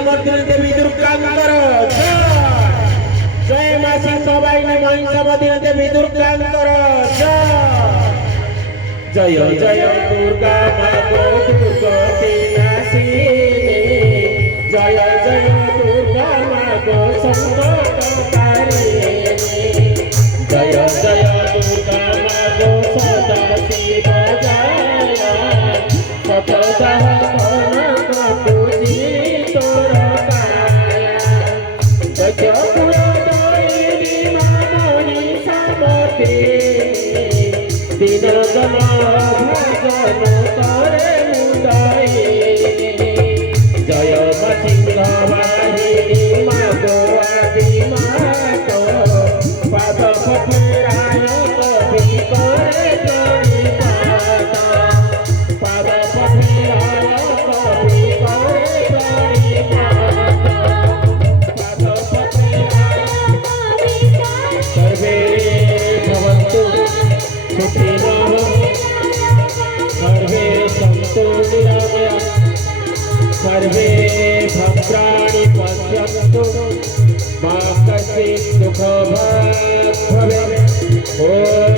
महिषामर्दिनी देवी दुर्गांकर जय मां सिंहवाहिनी महिषामर्दिनी देवी दुर्गांकर जय जय दुर्गा माता दुर्गति नाशिनी जय जय दुर्गा माता संकट तारिणी जय जय दुर्गा माता सदा शिव जय सतदा दिन जय सिंहवाहिनी मागो आदि मातो पाद पथराय कवि करे जोड़ी पाता पाद पथराय कवि करे जोड़ी पाता पाद पथराय सर्वे भवन्तु सुखिनः सर्वे सन्तु निरामयाः सर्वे भद्राणि पश्यन्तु मा कश्चित् दुःखभाग् भवेत्।